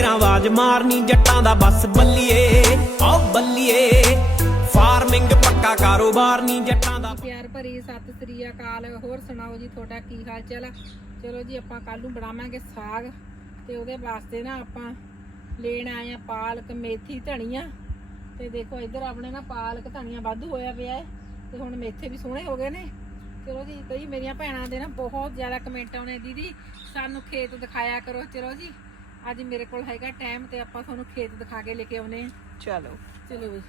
ਕੇਰਾਂ ਆਵਾਜ਼ ਮਾਰਨੀ, ਜੱਟਾਂ ਦਾ ਬਸ ਬੱਲੀਏ। ਓ ਬੱਲੀਏ। ਫਾਰਮਿੰਗ ਪੱਕਾ ਕਾਰੋਬਾਰ ਨਹੀਂ ਜੱਟਾਂ ਦਾ ਪਿਆਰ ਭਰੀ ਸਤਿ ਸ੍ਰੀ ਅਕਾਲ। ਹੋਰ ਸੁਣਾਓ ਜੀ, ਤੁਹਾਡਾ ਕੀ ਹਾਲ ਚਾਲ ਆ? ਚਲੋ ਜੀ, ਆਪਾਂ ਕੱਲ ਨੂੰ ਬਣਾਵਾਂਗੇ ਸਾਗ ਤੇ ਉਹਦੇ ਵਾਸਤੇ ਨਾ ਆਪਾਂ ਲੈਣ ਆਏ ਆ ਪਾਲਕ, ਮੇਥੀ, ਧਨੀਆ। ਤੇ ਦੇਖੋ, ਇੱਧਰ ਆਪਣੇ ਨਾ ਪਾਲਕ, ਧਨੀਆ ਵਾਧੂ ਹੋਇਆ ਪਿਆ ਹੈ ਤੇ ਹੁਣ ਮੇਥੇ ਵੀ ਸੋਹਣੇ ਹੋ ਗਏ ਨੇ। ਚਲੋ ਜੀ, ਕਈ ਮੇਰੀਆਂ ਭੈਣਾਂ ਦੇ ਨਾ ਬਹੁਤ ਜ਼ਿਆਦਾ ਕਮੈਂਟ ਆਉਣੇ ਦੀਦੀ, ਸਾਨੂੰ ਖੇਤ ਦਿਖਾਇਆ ਕਰੋ। ਚਲੋ ਜੀ ਅੱਜ ਮੇਰੇ ਕੋਲ ਹੈਗਾ ਟਾਈਮ ਤੇ ਆਪਾਂ ਤੁਹਾਨੂੰ ਖੇਤ ਦਿਖਾ ਕੇ ਲੈ ਕੇ ਆਉਨੇ ਆ। ਚਲੋ। ਚਲੋ ਜੀ।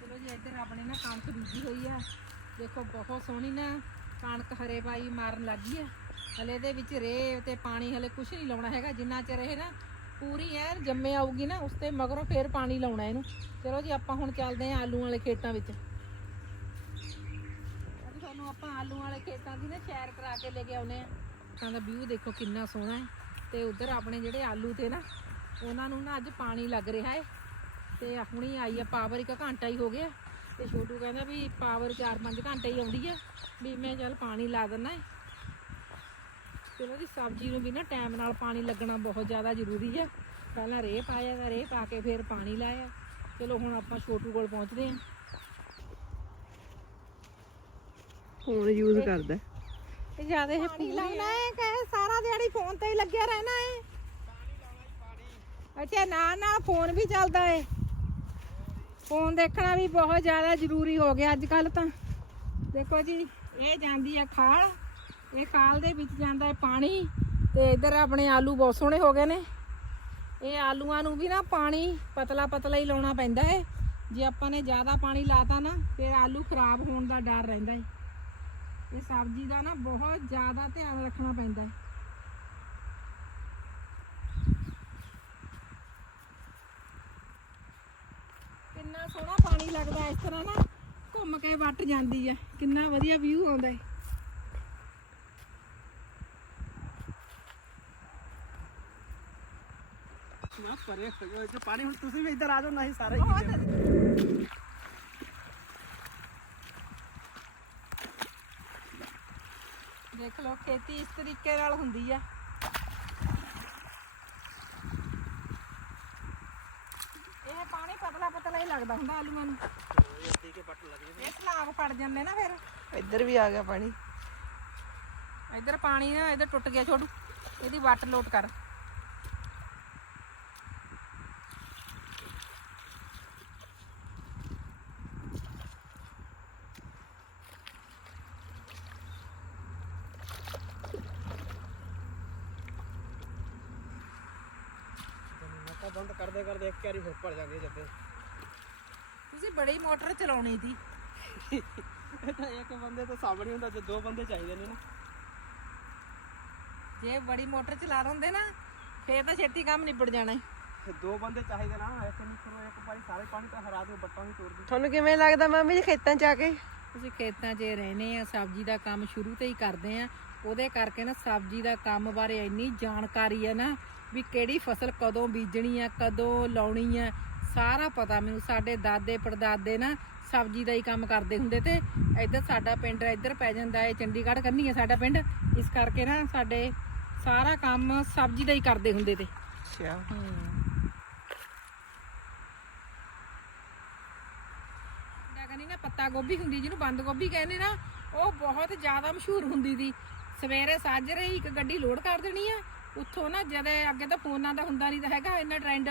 ਚਲੋ ਜੀ ਇੱਧਰ ਆਪਣੇ ਨਾ ਕਣਕ ਬੀਜੀ ਹੋਈ ਆ। ਦੇਖੋ ਬਹੁਤ ਸੋਹਣੀ ਨਾ ਕਣਕ ਹਰੇ ਪਾਈ ਮਾਰਨ ਲੱਗੀ ਆ। ਹਲੇ ਦੇ ਵਿੱਚ ਰੇ ਤੇ ਪਾਣੀ ਹਲੇ ਕੁਝ ਨਹੀਂ ਲਾਉਣਾ ਹੈਗਾ। ਜਿੰਨਾ ਚਿਰ ਇਹ ਨਾ ਪੂਰੀ ਐ ਜੰਮੇ ਆਊਗੀ ਨਾ ਉਸ ਤੇ ਮਗਰੋਂ ਫੇਰ ਪਾਣੀ ਲਾਉਣਾ ਇਹਨੂੰ। ਚਲੋ ਜੀ ਆਪਾਂ ਹੁਣ ਚੱਲਦੇ ਆਂ ਆਲੂ ਵਾਲੇ ਖੇਤਾਂ ਵਿੱਚ। ਆਪਾਂ ਆਲੂ ਵਾਲੇ ਖੇਤਾਂ ਦੀ ਨਾ ਸੈਰ ਕਰਾ ਕੇ ਲੈ ਕੇ ਆਉਨੇ ਆ। ਤਾਂ ਦਾ ਵਿਊ ਦੇਖੋ ਕਿੰਨਾ ਸੋਹਣਾ ਹੈ। ਤੇ ਉਧਰ ਆਪਣੇ ਜਿਹੜੇ ਆਲੂ ਤੇ ਨਾ, ਉਹਨਾਂ ਨੂੰ ਨਾ ਅੱਜ ਪਾਣੀ ਲੱਗ ਰਿਹਾ ਹੈ। ਤੇ ਹੁਣੀ ਆਈ ਆ ਪਾਵਰ ਇੱਕ ਘੰਟਾ ਹੀ ਹੋ ਗਿਆ। ਤੇ ਛੋਟੂ ਕਹਿੰਦਾ ਵੀ ਪਾਵਰ 4-5 ਘੰਟੇ ਹੀ ਆਉਂਦੀ ਹੈ। ਵੀ ਮੈਂ ਚੱਲ ਪਾਣੀ ਲਾ ਦਿੰਦਾ ਹੈ। ਚਲੋ ਜੀ ਸਬਜ਼ੀ ਨੂੰ ਵੀ ਨਾ ਟਾਈਮ ਨਾਲ ਪਾਣੀ ਲੱਗਣਾ ਬਹੁਤ ਜ਼ਿਆਦਾ ਜ਼ਰੂਰੀ ਹੈ। ਪਹਿਲਾਂ ਰੇਹ ਪਾਇਆ ਤਾਂ ਰੇਹ ਪਾ ਕੇ ਫਿਰ ਪਾਣੀ ਲਾਇਆ। ਚਲੋ ਹੁਣ ਆਪਾਂ ਛੋਟੂ ਕੋਲ ਪਹੁੰਚਦੇ ਹਾਂ। ਫੋਨ ਯੂਜ਼ ਕਰਦਾ। ਜ਼ਿਆਦਾ ਇਹ ਪਾਣੀ ਲਾਉਣਾ ਹੈ ਕਹੇ ਸਾਰਾ ਦਿਹਾੜੀ ਫੋਨ ਤੇ ਹੀ ਲੱਗਿਆ ਰਹਿਣਾ ਹੈ? ਅੱਛਾ ਨਾਲ ਨਾਲ ਫੋਨ ਵੀ ਚੱਲਦਾ ਏ। ਫੋਨ ਦੇਖਣਾ ਵੀ ਬਹੁਤ ਜ਼ਿਆਦਾ ਜ਼ਰੂਰੀ ਹੋ ਗਿਆ ਅੱਜ ਕੱਲ ਤਾਂ। ਦੇਖੋ ਜੀ ਇਹ ਜਾਂਦੀ ਹੈ ਖਾਲ। ਇਹ ਖਾਲ ਦੇ ਵਿੱਚ ਜਾਂਦਾ ਹੈ ਪਾਣੀ ਤੇ ਇੱਧਰ ਆਪਣੇ ਆਲੂ ਬਹੁਤ ਸੋਹਣੇ ਹੋ ਗਏ ਨੇ। ਇਹ ਆਲੂਆਂ ਨੂੰ ਵੀ ਨਾ ਪਾਣੀ ਪਤਲਾ ਪਤਲਾ ਹੀ ਲਾਉਣਾ ਪੈਂਦਾ ਹੈ ਜੇ ਆਪਾਂ ਨੇ ਜ਼ਿਆਦਾ ਪਾਣੀ ਲਾਤਾ ਨਾ ਫਿਰ ਆਲੂ ਖਰਾਬ ਹੋਣ ਦਾ ਡਰ ਰਹਿੰਦਾ ਹੈ ਇਹ ਸਬਜ਼ੀ ਦਾ ਨਾ ਬਹੁਤ ਜ਼ਿਆਦਾ ਧਿਆਨ ਰੱਖਣਾ ਪੈਂਦਾ ਹੈ। ਕਿੰਨਾ ਸੋਹਣਾ ਪਾਣੀ ਲੱਗਦਾ ਇਸ ਤਰ੍ਹਾਂ ਨਾ ਘੁੰਮ ਕੇ ਵੱਟ ਜਾਂਦੀ ਹੈ। ਕਿੰਨਾ ਵਧੀਆ ਵਿਊ ਆਉਂਦਾ ਹੈ। ਨਾ ਪਰੇ ਹੋ ਪਾਣੀ ਹੁਣ ਤੁਸੀਂ ਵੀ ਇੱਧਰ ਆ ਜਾਓ ਨਹੀਂ ਸਾਰਾ ਹੀ ਲਓ ਖੇਤੀ ਇਸ ਤਰੀਕੇ ਨਾਲ ਹੁੰਦੀ ਆ। ਇਹ ਪਾਣੀ ਪਤਲਾ ਪਤਲਾ ਹੀ ਲੱਗਦਾ ਹੁੰਦਾ ਆਲੂਆਂ ਨੂੰ। ਇਹ ਸਲਾਬ ਪੜ ਜਾਂਦੇ ਨਾ ਫਿਰ। ਇੱਧਰ ਵੀ ਆ ਗਿਆ ਪਾਣੀ। ਇੱਧਰ ਪਾਣੀ ਨਾ ਇੱਧਰ ਟੁੱਟ ਗਿਆ ਛੋਟੂ। ਇਹਦੀ ਵੱਟ ਲੋਟ ਕਰ ਨੱਕਾ ਬੰਦ ਵਾਰੀ ਹੋਰ ਪੜ ਜਾਂਗੇ ਜੱਦੇ ਤੁਸੀਂ ਬੜੀ ਮੋਟਰ ਚਲਾਉਣੀ ਸੀ। ਇਹ ਤਾਂ ਇੱਕ ਬੰਦੇ ਤੋਂ ਸਾਹਮਣੇ ਹੁੰਦਾ ਜੇ ਦੋ ਬੰਦੇ ਚਾਹੀਦੇ ਨੇ ਨਾ। ਜੇ ਬੜੀ ਮੋਟਰ ਚਲਾ ਦਿੰਦੇ ਨਾ ਫੇਰ ਤਾਂ ਛੇਤੀ ਕੰਮ ਨਿਬੜ ਜਾਣਾ ਹੈ ਦੋ ਬੰਦੇ ਚਾਹੀਦੇ ਨਾ ਇੱਕ ਨਹੀਂ ਕਰੋ ਇੱਕ ਵਾਰੀ ਸਾਰੇ ਪਾਣੀ ਤਾਂ ਹਰਾ ਦਿਓ ਬੱਟਾਂ ਵੀ ਤੋੜ ਦਿਓ। ਤੁਹਾਨੂੰ ਕਿਵੇਂ ਲੱਗਦਾ ਮੰਮੀ ਜੀ ਖੇਤਾਂ 'ਚ ਆ ਕੇ? ਤੁਸੀਂ ਖੇਤਾਂ 'ਚ ਰਹਿੰਦੇ ਆ ਸਬਜ਼ੀ ਦਾ ਕੰਮ ਸ਼ੁਰੂ ਤੋਂ ਹੀ ਕਰਦੇ ਆ। ਉਹਦੇ ਕਰਕੇ ਨਾ ਸਬਜ਼ੀ ਦਾ ਕੰਮ ਬਾਰੇ ਇੰਨੀ ਜਾਣਕਾਰੀ ਹੈ ਨਾ ਵੀ ਕਿਹੜੀ ਫਸਲ ਕਦੋਂ ਬੀਜਣੀ ਆ ਕਦੋਂ ਲਾਉਣੀ ਆ ਸਾਰਾ ਪਤਾ ਮੈਨੂੰ ਸਾਡੇ ਦਾਦੇ ਪੜਦਾਦੇ ਨਾ ਸਬਜ਼ੀ ਦਾ ਹੀ ਕੰਮ ਕਰਦੇ ਹੁੰਦੇ ਤੇ ਇੱਧਰ ਸਾਡਾ ਪਿੰਡ ਇੱਧਰ ਪੈ ਜਾਂਦਾ ਹੈ ਚੰਡੀਗੜ੍ਹ ਕੰਨੀ ਹੈ ਸਾਡਾ ਪਿੰਡ ਇਸ ਕਰਕੇ ਨਾ ਸਾਡੇ ਸਾਰਾ ਕੰਮ ਸਬਜ਼ੀ ਦਾ ਹੀ ਕਰਦੇ ਹੁੰਦੇ ਤੇ। ਅੱਛਾ। ਕਹਿੰਦੀ ਨਾ ਪੱਤਾ ਗੋਭੀ ਹੁੰਦੀ ਜਿਹਨੂੰ ਬੰਦ ਗੋਭੀ ਕਹਿੰਦੇ ਨਾ ਉਹ ਬਹੁਤ ਜ਼ਿਆਦਾ ਮਸ਼ਹੂਰ ਹੁੰਦੀ ਸੀ। ਸਵੇਰੇ ਸਾਜਰੇ ਇੱਕ ਗੱਡੀ ਲੋਡ ਕਰ ਦੇਣੀ ਆ ਉੱਥੋਂ ਨਾ ਜਦ ਅੱਗੇ ਤਾਂ ਫੋਨਾਂ ਦਾ ਹੁੰਦਾ ਨਹੀਂ ਤਾਂ ਹੈਗਾ ਇੰਨਾ ਟ੍ਰੈਂਡ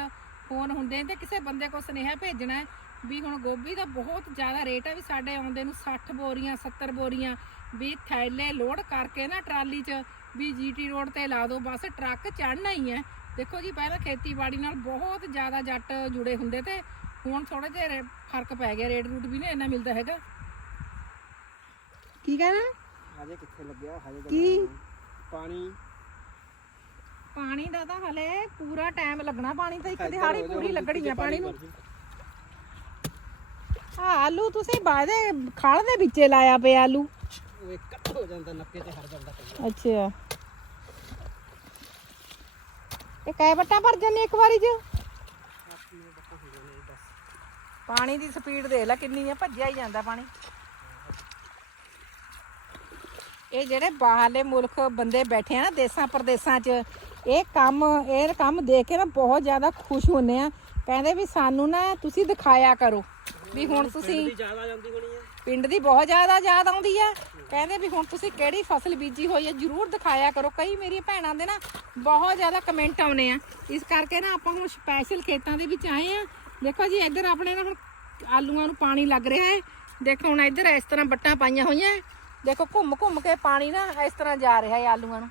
ਫੋਨ ਹੁੰਦੇ ਨੇ ਤੇ ਕਿਸੇ ਬੰਦੇ ਕੋਲ ਸੁਨੇਹਾ ਭੇਜਣਾ ਹੈ ਵੀ ਹੁਣ ਗੋਭੀ ਦਾ ਬਹੁਤ ਜ਼ਿਆਦਾ ਰੇਟ ਆ ਵੀ ਸਾਡੇ ਆਉਂਦੇ ਨੂੰ 60 ਬੋਰੀਆਂ 70 ਬੋਰੀਆਂ। ਵੀ ਥੈਲੇ ਲੋਡ ਕਰਕੇ ਨਾ ਟਰਾਲੀ 'ਚ ਵੀ ਜੀਟੀ ਰੋਡ ਤੇ ਲਾ ਦਿਓ ਬਸ ਟਰੱਕ ਚੜਨਾ ਹੀ ਹੈ। ਦੇਖੋ ਜੀ ਪਹਿਲਾਂ ਖੇਤੀਬਾੜੀ ਨਾਲ ਬਹੁਤ ਜ਼ਿਆਦਾ ਜੱਟ ਜੁੜੇ ਹੁੰਦੇ ਤੇ ਹੁਣ ਥੋੜਾ ਜਿਹਾ ਫ਼ਰਕ ਪੈ ਗਿਆ ਰੇਟ ਰੂਟ ਵੀ ਨਹੀਂ ਇੰਨਾ ਮਿਲਦਾ ਹੈਗਾ। ਕੀ ਕਹਿਣਾ? ਹਜੇ ਕਿੱਥੇ ਲੱਗਿਆ ਹਜੇ ਕੀ? ਪਾਣੀ। ਪਾਣੀ ਦਾ ਤਾਂ ਹਲੇ ਪੂਰਾ ਟਾਈਮ ਲੱਗਣਾ ਪਾਣੀ ਤਾਂ ਇੱਕ ਦਿਹਾੜੀ ਪੂਰੀ ਲੱਗਣੀ ਆ ਪਾਣੀ ਨੂੰ। ਆ ਆਲੂ ਤੁਸੀਂ ਬਾਦੇ ਖਾਲ ਦੇ ਵਿੱਚੇ ਲਾਇਆ ਪਿਆ ਆਲੂ। ਉਹ ਇੱਕ ਹੋ ਜਾਂਦਾ ਨੱਕੇ ਤੇ ਹਰ ਜਾਂਦਾ ਕਈ ਅੱਛਾ। ਇਹ ਕੈ ਬੱਟਾ ਭਰ ਜਾਂਦੇ ਇੱਕ ਵਾਰੀ ਚ? ਪਾਣੀ ਦੀ ਸਪੀਡ ਦੇਖ ਲੈ ਕਿੰਨੀ ਆ ਭੱਜਿਆ ਹੀ ਜਾਂਦਾ ਪਾਣੀ। ਇਹ ਜਿਹੜੇ ਬਾਹਰਲੇ ਮੁਲਕ ਬੰਦੇ ਬੈਠੇ ਆ ਨਾ ਦੇਸਾਂ ਪ੍ਰਦੇਸਾਂ 'ਚ ਇਹ ਕੰਮ ਇਹ ਕੰਮ ਦੇਖ ਕੇ ਨਾ ਬਹੁਤ ਜ਼ਿਆਦਾ ਖੁਸ਼ ਹੁੰਦੇ ਆ। ਕਹਿੰਦੇ ਵੀ ਸਾਨੂੰ ਨਾ ਤੁਸੀਂ ਦਿਖਾਇਆ ਕਰੋ ਵੀ ਹੁਣ ਤੁਸੀਂ ਜ਼ਿਆਦਾ ਜਾਂਦੀ ਹੋਣੀ ਹੈ ਪਿੰਡ ਦੀ ਬਹੁਤ ਜ਼ਿਆਦਾ ਯਾਦ ਆਉਂਦੀ ਆ। ਕਹਿੰਦੇ ਵੀ ਹੁਣ ਤੁਸੀਂ ਕਿਹੜੀ ਫਸਲ ਬੀਜੀ ਹੋਈ ਹੈ ਜਰੂਰ ਦਿਖਾਇਆ ਕਰੋ। ਕਈ ਮੇਰੀਆਂ ਭੈਣਾਂ ਦੇ ਨਾ ਬਹੁਤ ਜ਼ਿਆਦਾ ਕਮੈਂਟ ਆਉਨੇ ਆ। ਇਸ ਕਰਕੇ ਨਾ ਆਪਾਂ ਹੁਣ ਸਪੈਸ਼ਲ ਖੇਤਾਂ ਦੇ ਵਿੱਚ ਆਏ ਆ। ਦੇਖੋ ਜੀ ਇੱਧਰ ਆਪਣੇ ਨਾ ਹੁਣ ਆਲੂਆਂ ਨੂੰ ਪਾਣੀ ਲੱਗ ਰਿਹਾ ਹੈ। ਦੇਖੋ ਹੁਣ ਇੱਧਰ ਇਸ ਤਰ੍ਹਾਂ ਬੱਟਾਂ ਪਾਈਆਂ ਹੋਈਆਂ। ਦੇਖੋ ਘੁੰਮ ਘੁੰਮ ਕੇ ਪਾਣੀ ਨਾ ਇਸ ਤਰ੍ਹਾਂ ਜਾ ਰਿਹਾ ਹੈ ਆਲੂਆਂ ਨੂੰ।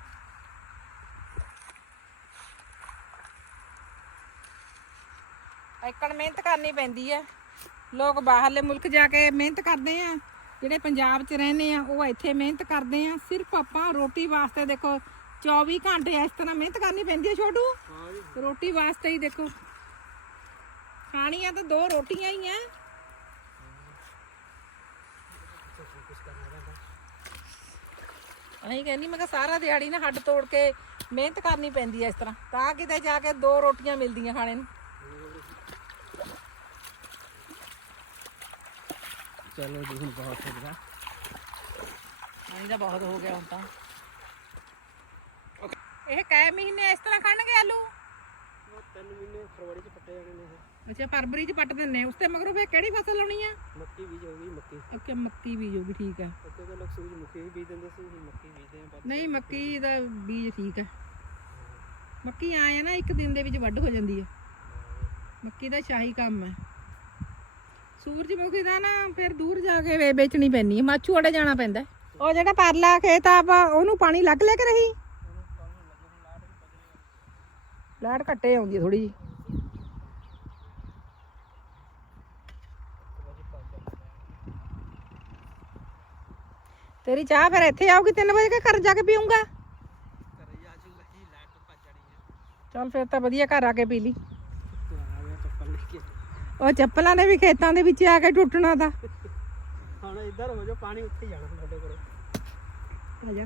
ਇੱਕਣ ਮਿਹਨਤ ਕਰਨੀ ਪੈਂਦੀ ਹੈ। ਲੋਕ ਬਾਹਰਲੇ ਮੁਲਕ ਜਾ ਕੇ ਮਿਹਨਤ ਕਰਦੇ ਆ, ਜਿਹੜੇ ਪੰਜਾਬ 'ਚ ਰਹਿੰਦੇ ਆ, ਉਹ ਇੱਥੇ ਮਿਹਨਤ ਕਰਦੇ ਆ। ਸਿਰਫ ਆਪਾਂ ਰੋਟੀ ਵਾਸਤੇ ਦੇਖੋ 24 ਘੰਟੇ ਇਸ ਤਰ੍ਹਾਂ ਮਿਹਨਤ ਕਰਨੀ ਪੈਂਦੀ ਹੈ ਛੋਟੂ। ਰੋਟੀ ਵਾਸਤੇ ਹੀ ਦੇਖੋ। ਖਾਣੀਆਂ ਤਾਂ ਦੋ ਰੋਟੀਆਂ ਹੀ ਆ। ਅਹੀਂ ਕਹਿੰਦੀ, ਮੈਂ ਕਿਹਾ ਸਾਰਾ ਦਿਹਾੜੀ ਨਾ ਹੱਡ ਤੋੜ ਕੇ ਮਿਹਨਤ ਕਰਨੀ ਪੈਂਦੀ ਹੈ ਇਸ ਤਰ੍ਹਾਂ। ਤਾਂ ਕਿਤੇ ਜਾ ਕੇ ਦੋ ਰੋਟੀਆਂ ਮਿਲਦੀਆਂ ਖਾਣੇ ਨੂੰ। ਚਲੋ ਜੀ ਹੁਣ ਬਹੁਤ ਹੋ ਗਿਆ। ਪਾਣੀ ਦਾ ਬਹੁਤ ਹੋ ਗਿਆ ਹੁਣ ਤਾਂ। ਇਹ ਕੈ ਮਹੀਨੇ ਇਸ ਤਰ੍ਹਾਂ ਖੜਨਗੇ ਆਲੂ? ਉਹ ਤਿੰਨ ਮਹੀਨੇ ਫਰਵਰੀ ਚ ਪੱਟੇ ਜਾਣੇ ਨੇ ਇਹ। ਅੱਛਾ ਫਰਵਰੀ ਚ ਪੱਟ ਦਿੰਨੇ ਉਸ ਤੇ ਮਗਰੋਂ ਫੇ ਕਿਹੜੀ ਫਸਲ ਲਾਉਣੀ ਆ? ਮੱਕੀ ਬੀਜ ਹੋ ਗਈ ਮੱਕੀ। ਓਕੇ ਮੱਕੀ ਬੀਜੋਗੀ ਠੀਕ ਆ। ਅੱਗੇ ਤਾਂ ਲੋਕ ਸੂਰਜਮੁਖੀ ਵੀ ਬੀਜ ਦਿੰਦੇ ਸੀ ਹੁਣ ਮੱਕੀ ਬੀਜਦੇ ਆ ਬਾਅਦ ਨਹੀਂ ਮੱਕੀ ਦਾ ਬੀਜ ਠੀਕ ਆ। ਮੱਕੀ ਆਏ ਨਾ ਇੱਕ ਦਿਨ ਦੇ ਵਿੱਚ ਵੱਢ ਹੋ ਜਾਂਦੀ ਆ। ਮੱਕੀ ਦਾ ਸ਼ਾਹੀ ਕੰਮ ਹੈ ਸੂਰਜਮੁਖੀ ਦਾ ਨਾ ਫਿਰ ਦੂਰ ਜਾ ਕੇ ਵੇ- ਵੇਚਣੀ ਪੈਣੀ ਹੈ, ਮਾਛੂ ਜਾਣਾ ਪੈਂਦਾ ਹੈ। ਉਹ ਜਿਹੜਾ ਪਰਲਾ ਖੇਤ ਆ, ਆਪਾਂ ਉਹਨੂੰ ਪਾਣੀ ਲੱਗ ਲੈ ਕੇ ਰਹੀ ਲਾੜ ਘੱਟੇ ਆਉਂਦੀ ਥੋੜੀ ਜੀ ਤੇਰੀ ਚਾਹ ਫਿਰ ਇੱਥੇ ਆਊਗੀ 3 ਵਜੇ ਕੇ ਘਰ ਜਾ ਕੇ ਪੀਊਂਗਾ? ਚੱਲ ਫਿਰ ਤਾਂ ਵਧੀਆ ਘਰ ਆ ਕੇ ਪੀ ਲਈ ਤੂੰ ਆ ਗਿਆ ਚੱਪਲ ਲੈ ਕੇ ਉਹ ਚੱਪਲਾਂ ਨੇ ਵੀ ਖੇਤਾਂ ਦੇ ਵਿੱਚ ਆ ਕੇ ਟੁੱਟਣਾ ਤਾਂ। ਹੁਣ ਇੱਧਰ ਹੋ ਜਾ ਪਾਣੀ ਉੱਥੇ ਜਾਣਾ ਤੁਹਾਡੇ ਕੋਲ। ਆ ਜਾ।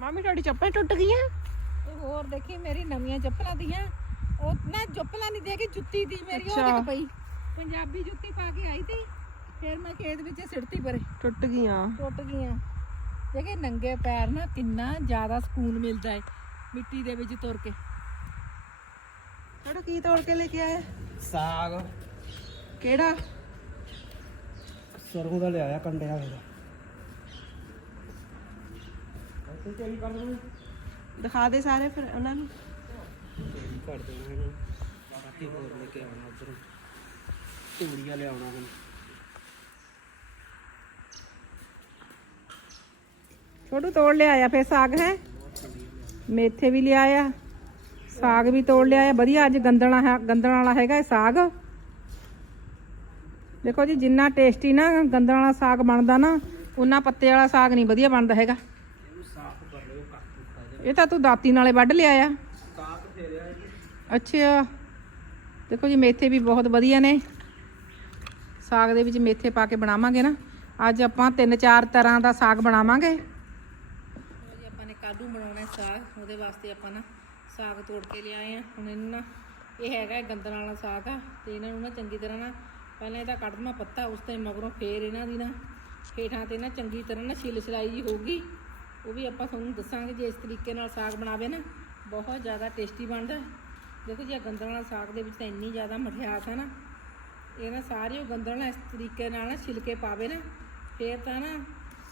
ਮਾਮੀ ਤੁਹਾਡੀ ਚੱਪਲ ਟੁੱਟ ਗਈਆਂ? ਹੋਰ ਦੇਖੀ ਮੇਰੀ ਨਵੀਆਂ ਚੱਪਲਾਂ ਦੀਆਂ। ਉਹ ਨਾ ਚੱਪਲਾਂ ਨਹੀਂ ਦੇ ਕੇ ਜੁੱਤੀ ਦੀ ਮੇਰੀ ਉਹ ਅੱਛਾ। ਦੇਖ ਪਈ ਪੰਜਾਬੀ ਜੁੱਤੀ ਪਾ ਕੇ ਆਈ ਤੀ ਫਿਰ ਮੈਂ ਖੇਤ ਵਿੱਚ ਸਿੱਟਤੀ ਪਰੇ। ਟੁੱਟ ਗਈਆਂ। ਟੁੱਟ ਗਈਆਂ। ਦੇਖੇ ਨੰਗੇ ਪੈਰ ਨਾ ਕਿੰਨਾ ਜ਼ਿਆਦਾ ਸਕੂਨ ਮਿਲਦਾ ਹੈ ਮਿੱਟੀ ਦੇ ਵਿੱਚ ਤੁਰ ਕੇ। ਥੋੜਾ ਕੀ ਤੋੜ ਕੇ ਲੈ ਕੇ ਆਇਆ? ਸਾਗ। ਕਿਹੜਾ? ਸਰੋਂ ਦਾ ਲਿਆਇਆ ਕੰਡਿਆਂ ਵਾਲਾ ਇੱਥੇ ਚੇਰੀ ਕਰ ਦੂੰ ਦਿਖਾ ਦੇ ਸਾਰੇ ਫਿਰ ਉਹਨਾਂ ਨੂੰ। ਕਰ ਦੇਣਾ ਇਹਨੂੰ ਬਾਕੀ ਹੋਰ ਲੈ ਕੇ ਆਉਣਾ ਉਧਰ। ਤੂੜੀਆਂ ਲਿਆਉਣਾ ਹੁਣ। ਛੋਟੂ ਤੋੜ ਲਿਆਇਆ ਫੇਰ ਸਾਗ ਹੈ? ਮੇਥੇ ਵੀ ਲਿਆਇਆ ਸਾਗ ਵੀ ਤੋੜ ਲਿਆਇਆ ਵਧੀਆ ਅੱਜ ਗੰਦਣਾ ਹੈ ਗੰਦਣ ਵਾਲਾ ਹੈਗਾ ਇਹ ਸਾਗ। ਦੇਖੋ ਜੀ ਜਿੰਨਾ ਟੇਸਟੀ ਨਾ ਗੰਦਣ ਵਾਲਾ ਸਾਗ ਬਣਦਾ ਨਾ ਉਨਾ ਪੱਤੇ ਵਾਲਾ ਸਾਗ ਨਹੀਂ ਵਧੀਆ ਬਣਦਾ ਹੈਗਾ। ਇਹ ਤਾਂ ਤੂੰ ਦਾਤੀ ਨਾਲੇ ਵੱਢ ਲਿਆਇਆ ਅੱਛਾ। ਦੇਖੋ ਜੀ ਮੇਥੇ ਵੀ ਬਹੁਤ ਵਧੀਆ ਨੇ। ਸਾਗ ਦੇ ਵਿੱਚ ਮੇਥੇ ਪਾ ਕੇ ਬਣਾਵਾਂਗੇ ਨਾ। ਅੱਜ ਆਪਾਂ ਤਿੰਨ ਚਾਰ ਤਰ੍ਹਾਂ ਦਾ ਸਾਗ ਬਣਾਵਾਂਗੇ। ਜੀ ਆਪਾਂ ਨੇ ਕਾਡੂ ਬਣਾਉਣਾ ਹੈ ਸਾਗ ਉਹਦੇ ਵਾਸਤੇ ਆਪਾਂ ਨਾ ਸਾਗ ਤੋੜ ਕੇ ਲਿਆਏ ਆ। ਹੁਣ ਇਹਨੂੰ ਨਾ ਇਹ ਹੈਗਾ ਹੈ ਗੰਦਣ ਵਾਲਾ ਸਾਗ ਆ ਤੇ ਇਹਨਾਂ ਨੂੰ ਨਾ ਚੰਗੀ ਤਰ੍ਹਾਂ ਨਾ ਪਹਿਲਾਂ ਇਹਦਾ ਕੱਢ ਦਮਾ ਪੱਤਾ ਉਸ ਤੋਂ ਮਗਰੋਂ ਫੇਰ ਇਹਨਾਂ ਦੀ ਨਾ ਹੇਠਾਂ ਤੇ ਨਾ ਚੰਗੀ ਤਰ੍ਹਾਂ ਨਾ ਛਿਲ ਛਲਾਈ ਜੀ ਹੋਊਗੀ। ਉਹ ਵੀ ਆਪਾਂ ਤੁਹਾਨੂੰ ਦੱਸਾਂਗੇ ਜੇ ਇਸ ਤਰੀਕੇ ਨਾਲ ਸਾਗ ਬਣਾਵੇ ਨਾ, ਬਹੁਤ ਜ਼ਿਆਦਾ ਟੇਸਟੀ ਬਣਦਾ। ਦੇਖੋ ਜੀ ਗੰਦਲ ਵਾਲਾ ਸਾਗ ਦੇ ਵਿੱਚ ਤਾਂ ਇੰਨੀ ਜ਼ਿਆਦਾ ਮਠਿਆਸ ਹੈ ਨਾ। ਇਹ ਨਾ ਸਾਰੇ ਉਹ ਗੰਦਣ ਇਸ ਤਰੀਕੇ ਨਾਲ ਨਾ ਛਿਲਕੇ ਪਾਵੇ ਨਾ, ਫੇਰ ਤਾਂ ਨਾ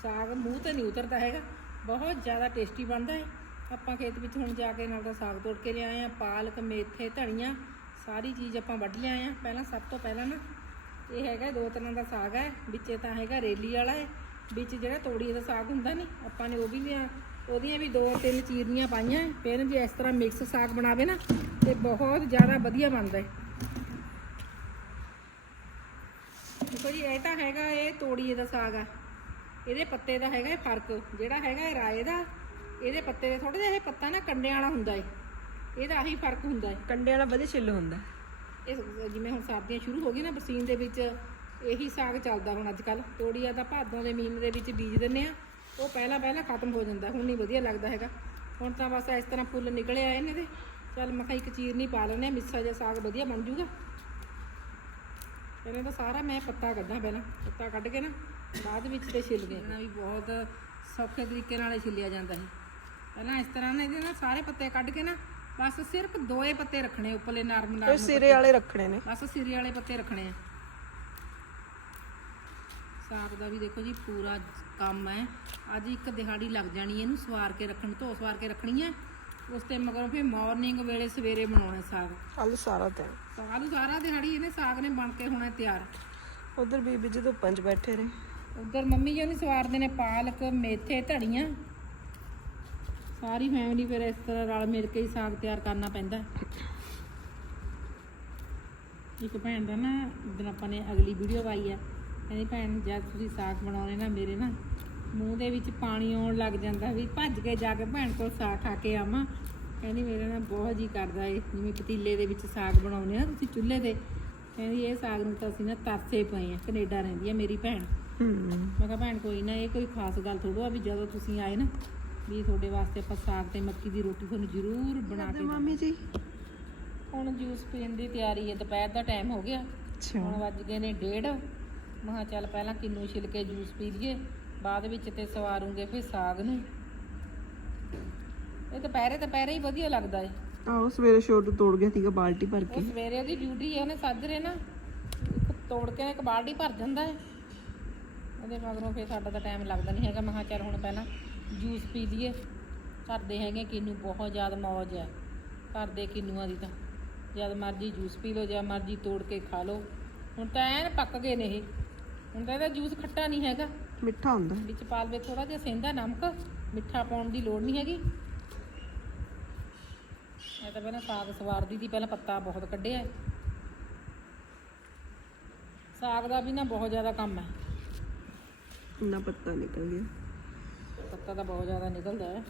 ਸਾਗ ਮੂੰਹ ਤੇ ਨਹੀਂ ਉਤਰਦਾ ਹੈਗਾ। ਬਹੁਤ ਜ਼ਿਆਦਾ ਟੇਸਟੀ ਬਣਦਾ ਹੈ ਆਪਾਂ ਖੇਤ ਵਿੱਚ ਹੁਣ ਜਾ ਕੇ ਨਾਲ ਦਾ ਸਾਗ ਤੋੜ ਕੇ ਲਿਆਏ ਆ, ਪਾਲਕ, ਮੇਥੇ, ਧਨੀਆ, ਸਾਰੀ ਚੀਜ਼ ਆਪਾਂ ਵੱਢ ਲਿਆਏ ਆ। ਪਹਿਲਾਂ ਸਭ ਤੋਂ ਪਹਿਲਾਂ ਨਾ, ਇਹ ਹੈਗਾ ਦੋ ਤਰ੍ਹਾਂ ਦਾ ਸਾਗ ਹੈ। ਵਿੱਚੇ ਤਾਂ ਹੈਗਾ ਰੇਲੀ ਵਾਲਾ ਹੈ ਵਿੱਚ ਜਿਹੜਾ ਤੋੜੀ ਦਾ ਸਾਗ ਹੁੰਦਾ ਨਹੀਂ ਆਪਾਂ ਨੇ ਉਹ ਵੀ ਲਿਆ। ਉਹਦੀਆਂ ਵੀ ਦੋ ਤਿੰਨ ਚੀਰਨੀਆਂ ਪਾਈਆਂ ਹੈ। ਫਿਰ ਜੇ ਇਸ ਤਰ੍ਹਾਂ ਮਿਕਸ ਸਾਗ ਬਣਾਵੇ ਨਾ ਤੇ ਬਹੁਤ ਜ਼ਿਆਦਾ ਵਧੀਆ ਬਣਦਾ ਹੈ। ਦੇਖੋ ਜੀ ਇਹ ਤਾਂ ਹੈਗਾ ਇਹ ਤੋੜੀਏ ਦਾ ਸਾਗ ਆ। ਇਹਦੇ ਪੱਤੇ ਦਾ ਹੈਗਾ ਇਹ ਫ਼ਰਕ ਜਿਹੜਾ ਹੈਗਾ ਇਹ ਰਾਏ ਦਾ ਇਹਦੇ ਪੱਤੇ ਦੇ ਥੋੜਾ ਜਿਹਾ ਇਹ ਪੱਤਾ ਨਾ ਕੰਡਿਆਂ ਵਾਲਾ ਹੁੰਦਾ ਏ। ਇਹਦਾ ਆਹੀ ਫ਼ਰਕ ਹੁੰਦਾ ਏ। ਕੰਡੇ ਵਾਲਾ ਵਧੀਆ ਛਿੱਲ ਹੁੰਦਾ। ਇਹ ਜਿਵੇਂ ਹੁਣ ਸਰਦੀਆਂ ਸ਼ੁਰੂ ਹੋ ਗਈਆਂ ਨਾ ਬਰਸੀਨ ਦੇ ਵਿੱਚ ਇਹੀ ਸਾਗ ਚੱਲਦਾ ਹੁਣ ਅੱਜ ਕੱਲ ਤੋੜੀਆ ਤਾਂ ਭਾਦੋਂ ਦੇ ਮਹੀਨੇ ਦੇ ਵਿੱਚ ਬੀਜ ਦਿੰਨੇ ਆ। ਉਹ ਪਹਿਲਾਂ ਪਹਿਲਾਂ ਖਤਮ ਹੋ ਜਾਂਦਾ ਹੁਣ ਨਹੀਂ ਵਧੀਆ ਲੱਗਦਾ ਹੈਗਾ। ਹੁਣ ਤਾਂ ਬਸ ਇਸ ਤਰ੍ਹਾਂ ਫੁੱਲ ਨਿਕਲੇ ਆਏ ਨੇ ਦੇ ਚੱਲ ਮੈਂ ਕਿਹਾ ਇੱਕ ਚੀਰਨੀ ਪਾ ਲੈਣੇ ਮਿੱਸਾ ਜਿਹਾ ਸਾਗ ਵਧੀਆ ਬਣ ਜੂਗਾ। ਪਹਿਲਾਂ ਤਾਂ ਸਾਰਾ ਮੈਂ ਪੱਤਾ ਕੱਢਾਂ ਪਹਿਲਾਂ ਪੱਤਾ ਕੱਢ ਕੇ ਨਾ ਬਾਅਦ ਵਿੱਚ ਤੇ ਛਿੱਲ ਕੇ। ਨਾ ਵੀ ਬਹੁਤ ਸੌਖੇ ਤਰੀਕੇ ਨਾਲ ਛਿੱਲਿਆ ਜਾਂਦਾ ਹੈ ਪਹਿਲਾਂ ਇਸ ਤਰ੍ਹਾਂ ਨਾ ਇਹਦੇ ਨਾਲ ਸਾਰੇ ਪੱਤੇ ਕੱਢ ਕੇ ਨਾ ਬਸ ਸਿਰਫ ਦੋਏ ਪੱਤੇ ਰੱਖਣੇ ਉੱਪਰਲੇ ਨਰਮ ਨਰਮ ਸਿਰੇ ਵਾਲੇ ਰੱਖਣੇ ਨੇ। ਬਸ ਸਿਰੇ ਵਾਲੇ ਪੱਤੇ ਰੱਖਣੇ ਆ। ਸਾਗ ਦਾ ਵੀ ਦੇਖੋ ਜੀ ਪੂਰਾ ਕੰਮ ਹੈ। ਅੱਜ ਇੱਕ ਦਿਹਾੜੀ ਲੱਗ ਜਾਣੀ ਇਹਨੂੰ ਸਵਾਰ ਕੇ ਰੱਖਣ ਧੋ ਸਵਾਰ ਕੇ ਰੱਖਣੀ ਹੈ। ਉਸ ਤੇ ਮਗਰੋਂ ਫਿਰ ਮਾਰਨਿੰਗ ਵੇਲੇ ਸਵੇਰੇ ਬਣਾਉਣਾ ਸਾਗ। ਕੱਲ ਸਾਰਾ ਦਿਨ। ਸਾਗ ਸਾਰਾ ਦਿਹਾੜੀ ਇਹਨੇ ਸਾਗ ਨੇ ਬਣ ਕੇ ਹੋਣਾ ਤਿਆਰ। ਉਧਰ ਬੀਬੀ ਜੀ ਧੁੱਪਾਂ 'ਚ ਬੈਠੇ ਨੇ। ਉਧਰ ਮੰਮੀ ਜੀ ਉਹਨੂੰ ਸਵਾਰਦੇ ਨੇ ਪਾਲਕ ਮੇਥੇ ਧੜੀਆਂ ਸਾਰੀ ਫੈਮਿਲੀ ਫਿਰ ਇਸ ਤਰ੍ਹਾਂ ਰਲ ਮਿਲ ਕੇ ਹੀ ਸਾਗ ਤਿਆਰ ਕਰਨਾ ਪੈਂਦਾ ਇੱਕ ਭੈਣ ਦਾ ਨਾ ਜਦੋਂ ਆਪਾਂ ਨੇ ਅਗਲੀ ਵੀਡੀਓ ਪਾਈ ਆ ਕਹਿੰਦੀ ਭੈਣ ਜਦ ਤੁਸੀਂ ਸਾਗ ਬਣਾਉਣੇ ਨਾ ਮੇਰੇ ਨਾ ਮੂੰਹ ਦੇ ਵਿੱਚ ਪਾਣੀ ਆਉਣ ਲੱਗ ਜਾਂਦਾ ਵੀ ਭੱਜ ਕੇ ਜਾ ਕੇ ਭੈਣ ਕੋਲ ਸਾਗ ਖਾ ਕੇ ਆਵਾਂ। ਕਹਿੰਦੀ ਮੇਰੇ ਨਾ ਬਹੁਤ ਜੀ ਕਰਦਾ ਏ ਜਿਵੇਂ ਪਤੀਲੇ ਦੇ ਵਿੱਚ ਸਾਗ ਬਣਾਉਨੇ ਆ ਤੁਸੀਂ ਚੁੱਲ੍ਹੇ ਤੇ। ਕਹਿੰਦੀ ਇਹ ਸਾਗ ਨੂੰ ਤਾਂ ਅਸੀਂ ਨਾ ਤਰਸੇ ਪਏ ਆ ਕੈਨੇਡਾ ਰਹਿੰਦੀ ਆ ਮੇਰੀ ਭੈਣ। ਮੈਂ ਕਿਹਾ ਭੈਣ ਕੋਈ ਨਾ ਇਹ ਕੋਈ ਖਾਸ ਗੱਲ ਥੋੜੋ ਆ ਵੀ ਜਦੋਂ ਤੁਸੀਂ ਆਏ ਨਾ ਵੀ ਤੁਹਾਡੇ ਵਾਸਤੇ ਆਪਾਂ ਸਾਗ ਤੇ ਮੱਕੀ ਦੀ ਰੋਟੀ ਤੁਹਾਨੂੰ ਜ਼ਰੂਰ ਬਣਾ ਕੇ ਮਾਮੀ ਜੀ। ਹੁਣ ਜੂਸ ਪੀਣ ਦੀ ਤਿਆਰੀ ਹੈ ਦੁਪਹਿਰ ਦਾ ਟਾਈਮ ਹੋ ਗਿਆ। ਹੁਣ ਵੱਜ ਗਏ ਨੇ 1:30 ਮਹਾ ਚੱਲ ਪਹਿਲਾਂ ਕਿੰਨੂ ਛਿਲਕੇ ਜੂਸ ਪੀ ਲਈਏ ਬਾਅਦ ਵਿੱਚ ਤੇ ਸਵਾਰੂਗੇ ਫਿਰ ਸਾਗ ਨੂੰ। ਇਹ ਦੁਪਹਿਰੇ ਦੁਪਹਿਰੇ ਹੀ ਵਧੀਆ ਲੱਗਦਾ ਏ। ਆਹੋ ਸਵੇਰੇ ਸ਼ੋਰ ਤੋੜ ਗਿਆ ਸੀਗਾ ਬਾਲਟੀ ਭਰ ਕੇ। ਸਵੇਰੇ ਉਹਦੀ ਡਿਊਟੀ ਹੈ ਉਹਨੇ ਸਾਜਰੇ ਨਾ ਤੋੜ ਕੇ ਇੱਕ ਬਾਲਟੀ ਭਰ ਜਾਂਦਾ ਏ। ਉਹਦੇ ਮਗਰੋਂ ਫਿਰ ਸਾਡਾ ਤਾਂ ਟਾਈਮ ਲੱਗਦਾ ਨਹੀਂ ਹੈਗਾ ਮਹਾ ਚੱਲ ਹੁਣ ਪਹਿਲਾਂ ਜੂਸ ਪੀ ਲਈਏ। ਘਰ ਹੈਗੇ ਕਿੰਨੂ ਬਹੁਤ ਜ਼ਿਆਦਾ ਮੌਜ ਹੈ ਘਰ ਦੇ ਕਿੰਨੂਆਂ ਦੀ ਤਾਂ। ਜਦ ਮਰਜ਼ੀ ਜੂਸ ਪੀ ਲੋ ਜਾਂ ਮਰਜ਼ੀ ਤੋੜ ਕੇ ਖਾ ਲੋ ਹੁਣ ਤਾਂ ਐਨ ਪੱਕ ਗਏ ਨੇ ਇਹ। ਹੁਣ ਤਾਂ ਇਹਦਾ ਜੂਸ ਖੱਟਾ ਨਹੀਂ ਹੈਗਾ। ਮਿੱਠਾ ਹੁੰਦਾ। ਵਿੱਚ ਪਾ ਲਵੇ ਥੋੜਾ ਜਿਹਾ ਸੇਂਦਾ ਨਮਕ ਮਿੱਠਾ ਪਾਉਣ ਦੀ ਲੋੜ ਨਹੀਂ ਹੈਗੀ। ਇਹ ਤਾਂ ਪਹਿਲਾਂ ਸਾਗ ਸਵਾਰਦੀ ਦੀ ਪਹਿਲਾਂ ਪੱਤਾ ਬਹੁਤ ਕੱਢਿਆ। ਸਾਗ ਦਾ ਵੀ ਨਾ ਬਹੁਤ ਜ਼ਿਆਦਾ ਕੰਮ ਹੈ। ਇੰਨਾ ਪੱਤਾ ਨਿਕਲ ਗਿਆ। ਪੱਤਾ ਤਾਂ ਬਹੁਤ ਜ਼ਿਆਦਾ ਨਿਕਲਦਾ ਹੈ।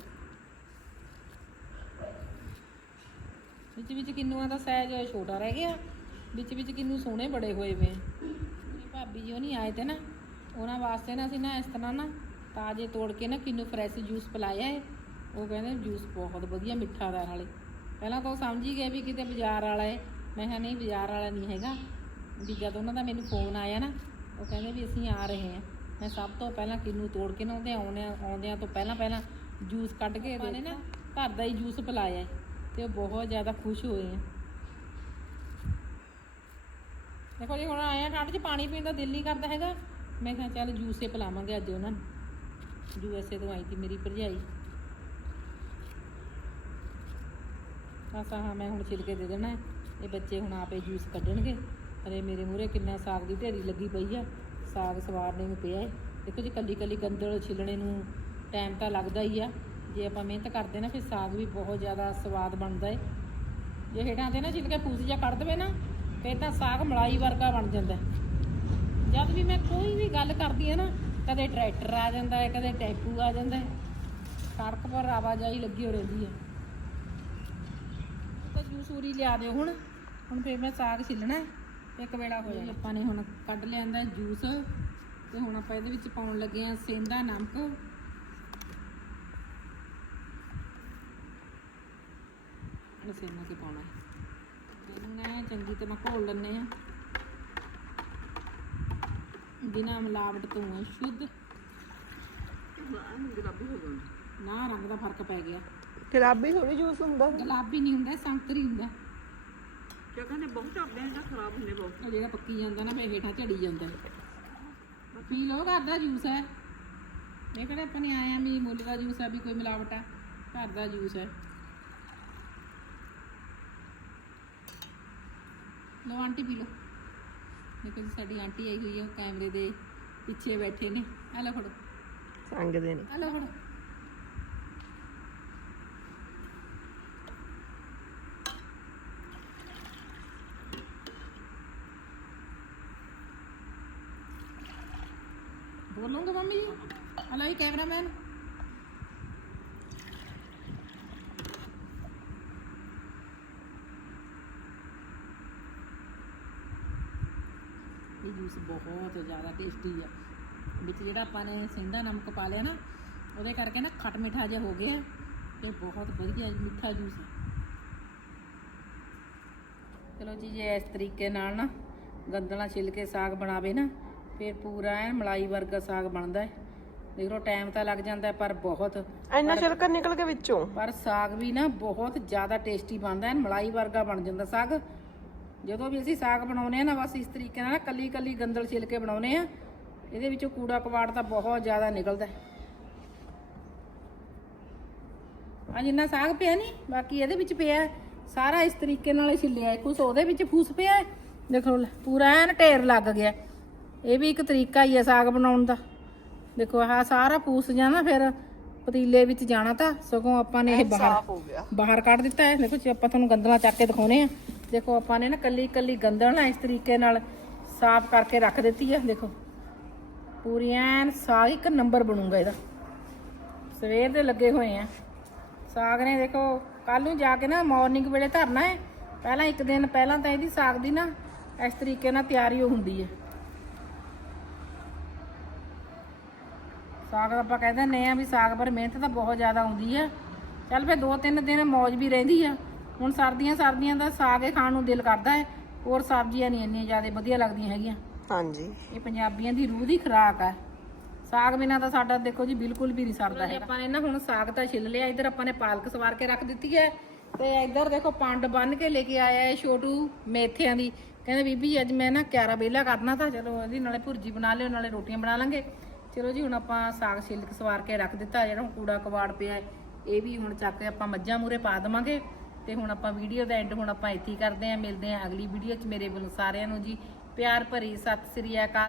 ਵਿੱਚ ਵਿੱਚ ਕਿੰਨੂਆਂ ਦਾ ਸਾਈਜ਼ ਛੋਟਾ ਰਹਿ ਗਿਆ। ਵਿੱਚ ਵਿੱਚ ਕਿੰਨੂ ਸੋਹਣੇ ਬੜੇ ਹੋਏ ਵੇ। ਭਾਬੀ ਜੀ ਉਹ ਨਹੀਂ ਆਏ ਤੇ ਨਾ ਉਹਨਾਂ ਵਾਸਤੇ ਨਾ ਅਸੀਂ ਨਾ ਇਸ ਤਰ੍ਹਾਂ ਨਾ ਤਾਜ਼ੇ ਤੋੜ ਕੇ ਨਾ ਕਿੰਨੂ ਫਰੈਸ਼ ਜੂਸ ਪਿਲਾਇਆ ਹੈ ਉਹ ਕਹਿੰਦੇ ਜੂਸ ਬਹੁਤ ਵਧੀਆ ਮਿੱਠਾ ਦਾ ਨਾਲੇ। ਪਹਿਲਾਂ ਤਾਂ ਉਹ ਸਮਝ ਹੀ ਗਏ ਵੀ ਕਿਤੇ ਬਾਜ਼ਾਰ ਵਾਲਾ ਹੈ ਮੈਂ ਕਿਹਾ ਨਹੀਂ ਬਾਜ਼ਾਰ ਵਾਲਾ ਨਹੀਂ ਹੈਗਾ। ਵੀ ਜਦ ਉਹਨਾਂ ਦਾ ਮੈਨੂੰ ਫੋਨ ਆਇਆ ਨਾ ਉਹ ਕਹਿੰਦੇ ਵੀ ਅਸੀਂ ਆ ਰਹੇ ਹਾਂ। ਮੈਂ ਸਭ ਤੋਂ ਪਹਿਲਾਂ ਕਿੰਨੂ ਤੋੜ ਕੇ ਨਾ ਉਹਦੇ ਆਉਣਿਆਂ ਆਉਂਦਿਆਂ ਤੋਂ ਪਹਿਲਾਂ ਪਹਿਲਾਂ ਜੂਸ ਕੱਢ ਕੇ ਦੇ ਨਾ ਘਰ ਦਾ ਹੀ ਜੂਸ ਪਿਲਾਇਆ ਤੇ ਉਹ ਬਹੁਤ ਜ਼ਿਆਦਾ ਖੁਸ਼ ਹੋਏ ਆ। ਦੇਖੋ ਜੀ, ਹੁਣ ਆਇਆ ਠੰਡ 'ਚ, ਪਾਣੀ ਪੀਣ ਦਾ ਦਿਲ ਨਹੀਂ ਕਰਦਾ ਹੈਗਾ। ਮੈਂ ਕਿਹਾ ਚੱਲ ਜੂਸੇ ਪਿਲਾਵਾਂਗੇ ਅੱਜ ਉਹਨਾਂ ਨੂੰ। ਯੂ ਐਸ ਏ ਤੋਂ ਆਈ ਸੀ ਮੇਰੀ ਭਰਜਾਈ। ਬਸ ਹਾਂ ਮੈਂ ਹੁਣ ਛਿਲਕੇ ਦੇ ਦੇਣਾ। ਇਹ ਬੱਚੇ ਹੁਣ ਆਪੇ ਜੂਸ ਕੱਢਣਗੇ। ਅਰੇ ਮੇਰੇ ਮੂਹਰੇ ਕਿੰਨਾ ਸਾਗ ਦੀ ਢੇਰੀ ਲੱਗੀ ਪਈ ਆ। ਸਾਗ ਸਵਾਰਨੇ ਨੂੰ ਪਿਆ ਹੈ ਦੇਖੋ ਜੀ ਕੱਲੀ ਕੱਲੀ ਗੰਦਲ ਛਿਲਣੇ ਨੂੰ ਟਾਈਮ ਤਾਂ ਲੱਗਦਾ ਹੀ ਆ। ਜੇ ਆਪਾਂ ਮਿਹਨਤ ਕਰਦੇ ਨਾ, ਫਿਰ ਸਾਗ ਵੀ ਬਹੁਤ ਜ਼ਿਆਦਾ ਸਵਾਦ ਬਣਦਾ ਹੈ ਜੇ ਹੇਠਾਂ ਤੇ ਨਾ, ਛਿਲਕੇ ਫੂਸ ਜਿਹਾ ਕੱਢ ਦੇਵੇ ਨਾ ਫਿਰ ਤਾਂ ਸਾਗ ਮਲਾਈ ਵਰਗਾ ਬਣ ਜਾਂਦਾ ਜਦ ਵੀ ਮੈਂ ਕੋਈ ਵੀ ਗੱਲ ਕਰਦੀ ਹਾਂ ਨਾ, ਕਦੇ ਟਰੈਕਟਰ ਆ ਜਾਂਦਾ ਹੈ, ਕਦੇ ਟੈਂਪੂ ਆ ਜਾਂਦਾ ਹੈ। ਸੜਕ ਪਰ ਆਵਾਜਾਈ ਲੱਗੀ ਹੋ ਰਹਿੰਦੀ ਹੈ। ਤਾਂ ਜੂਸ ਲਿਆ ਦਿਓ ਹੁਣ ਹੁਣ ਫੇਰ ਮੈਂ ਸਾਗ ਛਿੱਲਣਾ ਇੱਕ ਵੇਲਾ ਹੋ ਜਾਣਾ ਆਪਾਂ ਨੇ ਹੁਣ ਕੱਢ ਲਿਆਂਦਾ ਜੂਸ ਤੇ ਹੁਣ ਆਪਾਂ ਇਹਦੇ ਵਿੱਚ ਪਾਉਣ ਲੱਗੇ ਆ ਸੇਂਦਾ ਨਮਕ। ਸੇਂਦਾ ਕੇ ਪਾਉਣਾ ਹੈ? ਇਹਨੂੰ ਨਾ ਚੰਗੀ ਤਰ੍ਹਾਂ ਘੋਲ ਲੈਣੇ ਆ ਬਿਨਾਂ ਮਿਲਾਵਟ ਤੋਂ ਹੈ, ਸ਼ੁੱਧ। ਨਾ ਰੰਗ ਦਾ ਫ਼ਰਕ ਪੈ ਗਿਆ। ਗੁਲਾਬੀ ਥੋੜੀ ਜੂਸ ਹੁੰਦਾ। ਗੁਲਾਬੀ ਨਹੀਂ ਹੁੰਦਾ ਸੰਤਰੀ ਹੁੰਦਾ। ਕਿਆ ਕਹਿੰਦੇ ਬਹੁਤ ਢਾਬੇ ਨਾ ਖਰਾਬ ਹੁੰਦੇ ਬਹੁਤ। ਉਹ ਜਿਹੜਾ ਪੱਕੀ ਜਾਂਦਾ ਨਾ ਫੇ ਹੇਠਾਂ ਝੜੀ ਜਾਂਦਾ। ਪੀ ਲਓ ਘਰ ਦਾ ਜੂਸ ਹੈ। ਇਹ ਕਿਹੜਾ ਆਪਾਂ ਨੇ ਆਇਆ ਵੀ ਮੁੱਲ ਦਾ ਜੂਸ ਹੈ ਵੀ ਕੋਈ ਮਿਲਾਵਟ ਹੈ। ਘਰ ਦਾ ਜੂਸ ਹੈ। ਲਓ ਆਂਟੀ ਪੀ ਲਓ। ਦੇਖੋ ਜੀ ਸਾਡੀ ਆਂਟੀ ਆਈ ਹੋਈ ਹੈ ਉਹ ਕੈਮਰੇ ਦੇ ਪਿੱਛੇ ਬੈਠੇ ਨੇ। ਆ ਲਓ ਫੜੋ। ਸੰਗਦੇ ਨੇ। ਆ ਲਓ ਫੜੋ। ਬੋਲੂੰਗਾ ਮੰਮੀ ਹਲੋ ਇਹ ਕੈਮਰਾਮੈਨ। ਜੂਸ ਬਹੁਤ ਜ਼ਿਆਦਾ ਟੇਸਟੀ ਆ। ਵਿੱਚ ਜਿਹੜਾ ਆਪਾਂ ਨੇ ਸਿੰਦਾ ਨਮਕ ਪਾ ਲਿਆ ਨਾ ਉਹਦੇ ਕਰਕੇ ਨਾ ਖਟ ਮਿੱਠਾ ਜਿਹਾ ਹੋ ਗਿਆ ਤੇ ਬਹੁਤ ਵਧੀਆ ਮਿੱਠਾ ਜੂਸ ਹੈ ਚਲੋ ਜੀ ਜੇ ਇਸ ਤਰੀਕੇ ਨਾਲ ਨਾ ਗੰਦਲਾਂ ਛਿੱਲ ਕੇ ਸਾਗ ਬਣਾਵੇ ਨਾ ਫਿਰ ਪੂਰਾ ਐਨ ਮਲਾਈ ਵਰਗਾ ਸਾਗ ਬਣਦਾ ਹੈ। ਦੇਖ ਲਓ ਟਾਈਮ ਤਾਂ ਲੱਗ ਜਾਂਦਾ ਪਰ ਬਹੁਤ। ਇੰਨਾ ਛਿਲਕਾ ਨਿਕਲ ਕੇ ਵਿੱਚੋਂ? ਪਰ ਸਾਗ ਵੀ ਨਾ ਬਹੁਤ ਜ਼ਿਆਦਾ ਟੇਸਟੀ ਬਣਦਾ ਹੈ ਮਲਾਈ ਵਰਗਾ ਬਣ ਜਾਂਦਾ ਸਾਗ। ਜਦੋਂ ਵੀ ਅਸੀਂ ਸਾਗ ਬਣਾਉਨੇ ਆ ਨਾ ਬਸ ਇਸ ਤਰੀਕੇ ਨਾਲ ਕੱਲੀ ਕੱਲੀ ਗੰਦਲ ਛਿਲ ਕੇ ਬਣਾਉਨੇ ਆ ਇਹਦੇ ਵਿੱਚੋਂ ਕੂੜਾ ਕਵਾੜ ਤਾਂ ਬਹੁਤ ਜ਼ਿਆਦਾ ਨਿਕਲਦਾ। ਆ ਜਿੰਨਾ ਸਾਗ ਪਿਆ ਨਹੀਂ ਬਾਕੀ ਇਹਦੇ ਵਿੱਚ ਪਿਆ। ਸਾਰਾ ਇਸ ਤਰੀਕੇ ਨਾਲ ਛਿੱਲਿਆ। ਕੁਛ ਉਹਦੇ ਵਿੱਚ ਫੂਸ ਪਿਆ। ਦੇਖੋ ਪੂਰਾ ਐਨ ਢੇਰ ਲੱਗ ਗਿਆ। ਇਹ ਵੀ ਇੱਕ ਤਰੀਕਾ ਹੀ ਹੈ ਸਾਗ ਬਣਾਉਣ ਦਾ। ਦੇਖੋ ਆਹ ਸਾਰਾ ਫੂਸ ਜਾਣਾ ਫਿਰ ਪਤੀਲੇ ਵਿੱਚ ਜਾਣਾ ਤਾਂ ਸਗੋਂ ਆਪਾਂ ਨੇ ਇਹ ਬਾਹਰ ਬਾਹਰ ਕੱਢ ਦਿੱਤਾ ਹੈ। ਦੇਖੋ ਜੀ ਆਪਾਂ ਤੁਹਾਨੂੰ ਗੰਦਲਾਂ ਚੱਕ ਕੇ ਦਿਖਾਉਨੇ ਆ। ਦੇਖੋ, ਆਪਾਂ ਨੇ ਨਾ ਕੱਲੀ ਕੱਲੀ ਗੰਦਲ ਨਾ ਇਸ ਤਰੀਕੇ ਨਾਲ ਸਾਫ਼ ਕਰਕੇ ਰੱਖ ਦਿੱਤੀ ਹੈ ਦੇਖੋ। ਪੂਰੀ ਐਨ ਸਾਗ ਇੱਕ ਨੰਬਰ ਬਣੂਗਾ ਇਹਦਾ। ਸਵੇਰ ਦੇ ਲੱਗੇ ਹੋਏ ਆ। ਸਾਗ ਨੇ ਦੇਖੋ ਕੱਲ ਨੂੰ ਜਾ ਕੇ ਨਾ ਮਾਰਨਿੰਗ ਵੇਲੇ ਧਰਨਾ ਹੈ। ਪਹਿਲਾਂ ਇੱਕ ਦਿਨ ਪਹਿਲਾਂ ਤਾਂ ਇਹਦੀ ਸਾਗ ਦੀ ਨਾ ਇਸ ਤਰੀਕੇ ਨਾਲ ਤਿਆਰੀ ਹੁੰਦੀ ਹੈ। ਸਾਗ ਆਪਾਂ ਕਹਿੰਦੇ ਨੇ ਆ ਵੀ ਸਾਗ ਪਰ ਮਿਹਨਤ ਤਾਂ ਬਹੁਤ ਜ਼ਿਆਦਾ ਆਉਂਦੀ ਹੈ। ਚੱਲ ਫੇ ਦੋ ਤਿੰਨ ਦਿਨ ਮੌਜ ਵੀ ਰਹਿੰਦੀ ਆ। ਹੁਣ ਸਰਦੀਆਂ ਸਰਦੀਆਂ ਦਾ ਸਾਗ ਹੀ ਖਾਣ ਨੂੰ ਦਿਲ ਕਰਦਾ ਹੈ ਹੋਰ ਸਬਜ਼ੀਆਂ ਨਹੀਂ ਇੰਨੀਆਂ ਜ਼ਿਆਦਾ ਵਧੀਆ ਲੱਗਦੀਆਂ ਹੈਗੀਆਂ। ਹਾਂਜੀ। ਇਹ ਪੰਜਾਬੀਆਂ ਦੀ ਰੂਹ ਦੀ ਖੁਰਾਕ ਹੈ। ਸਾਗ ਬਿਨਾ ਤਾਂ ਸਾਡਾ ਦੇਖੋ ਜੀ ਬਿਲਕੁਲ ਵੀ ਨਹੀਂ ਸਰਦਾ ਹੈਗਾ। ਆਪਾਂ ਨੇ ਨਾ ਹੁਣ ਸਾਗ ਤਾਂ ਛਿੱਲ ਲਿਆ ਇੱਧਰ ਆਪਾਂ ਨੇ ਪਾਲਕ ਸਵਾਰ ਕੇ ਰੱਖ ਦਿੱਤੀ ਹੈ। ਤੇ ਇੱਧਰ ਦੇਖੋ ਪੰਡ ਬੰਨ ਕੇ ਲੈ ਕੇ ਆਇਆ ਹੈ ਛੋਟੂ ਮੇਥਿਆਂ ਦੀ। ਕਹਿੰਦੇ ਬੀਬੀ ਜੀ, ਅੱਜ ਮੈਂ ਨਾ ਕਿਆਰਾ ਵੇਲਾ ਕਰਨਾ ਤਾਂ ਚਲੋ ਇਹਦੀ ਨਾਲੇ ਭੁਰਜੀ ਬਣਾ ਲਿਓ ਨਾਲੇ ਰੋਟੀਆਂ ਬਣਾ ਲਾਂਗੇ। ਚਲੋ ਜੀ ਹੁਣ ਆਪਾਂ ਸਾਗ ਛਿੱਲ ਕੇ ਸਵਾਰ ਕੇ ਰੱਖ ਦਿੱਤਾ ਜਿਹੜਾ ਹੁਣ ਕੂੜਾ ਕਵਾੜ ਪਿਆ ਹੈ, ਇਹ ਵੀ ਹੁਣ ਚੱਕ ਕੇ ਆਪਾਂ ਮੱਝਾਂ ਮੂਰੇ ਪਾ ਦੇਵਾਂਗੇ। ਤੇ ਹੁਣ ਆਪਾਂ ਵੀਡੀਓ ਦਾ ਐਂਡ ਹੁਣ ਆਪਾਂ ਇੱਥੇ ਹੀ ਕਰਦੇ ਆਂ ਮਿਲਦੇ ਆਂ ਅਗਲੀ ਵੀਡੀਓ 'ਚ ਮੇਰੇ ਵੱਲੋਂ ਸਾਰਿਆਂ ਨੂੰ ਜੀ। ਪਿਆਰ ਭਰੀ ਸਤਿ ਸ੍ਰੀ ਅਕਾਲ।